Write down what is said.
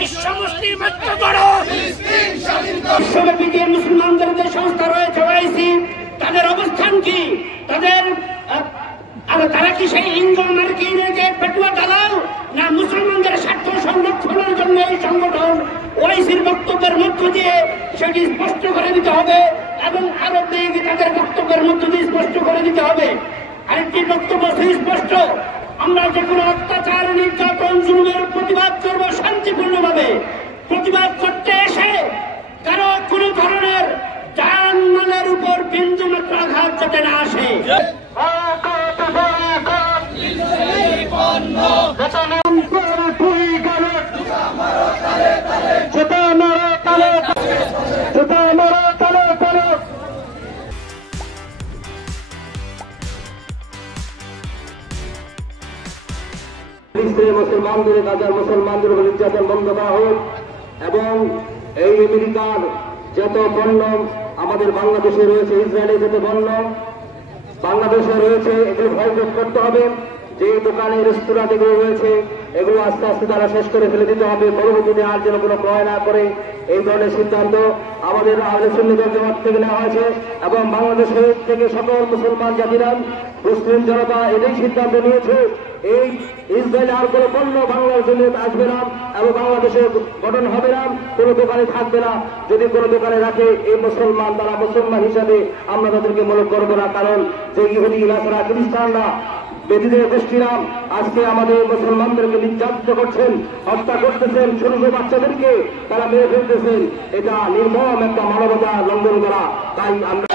বিশ্ব মুসলিম ঐক্য করো। বিশ্বব্যাপী যে মুসলমানদের যে সংস্থা রয়েছে ওআইসি, তাদের অবস্থান কি? তারা কি সেই ইঙ্গো মার্কিনের যে পেটুয়া দালাল, না মুসলমানদের স্বার্থ সংরক্ষণের জন্য এই সংগঠন? ওআইসির বক্তব্যের মধ্য দিয়ে সেটি স্পষ্ট করে দিতে হবে এবং আরব লীগ তাদের বক্তব্যের মধ্য দিয়ে স্পষ্ট করে দিতে হবে। আরেকটি বক্তব্য সুস্পষ্ট, আমরা যে কোনো অত্যাচার, নির্যাতন, জুলুমের প্রতিবাদ করব শান্তিপূর্ণভাবে। প্রতিবাদ করতে এসে কারো কোনো ধরনের জান-মালের উপর বিন্দুমাত্র আঘাত যাতে না আসে। মুসলমানদের গাজার মুসলমানদের উপর নির্যাতন বন্ধ করা হোক এবং এই আমেরিকার যত পণ্য আমাদের বাংলাদেশে রয়েছে, ইসরায়েলে যত পণ্য বাংলাদেশে রয়েছে, এগুলো বয়কট করতে হবে। যে দোকানে রেস্তোরাঁ যেগুলো রয়েছে এগুলো আস্তে আস্তে তারা শেষ করে ফেলে দিতে হবে। পরবর্তীতে আর যেন কোনো ক্রয় না করে, এই ধরনের সিদ্ধান্ত আমাদের আহলে সুন্নাত ওয়াল জামাত থেকে নেওয়া হয়েছে এবং বাংলাদেশের থেকে সকল মুসলমান জাতিরা, মুসলিম জনতা এটাই সিদ্ধান্ত নিয়েছে, এই ইসরায়েলে আর কোনো পণ্য বাংলার জন্য আসবে না এবং বাংলাদেশে গঠন হবে না, কোনো দোকানে থাকবে না। যদি কোনো দোকানে রাখে এই মুসলমান, তারা মুসলমান হিসাবে আমরা তাদেরকে মনে করবো না। কারণ যে ইহুদি নাসারা খ্রিস্টানরা বেদিদের গোষ্ঠীরা আজকে আমাদের মুসলমানদেরকে নির্যাতিত করছেন, হত্যা করতেছেন, ছোট ছোট বাচ্চাদেরকে তারা মেরে ফেলতেছেন। এটা নির্মম একটা মানবতা লঙ্ঘন করা। তাই আমরা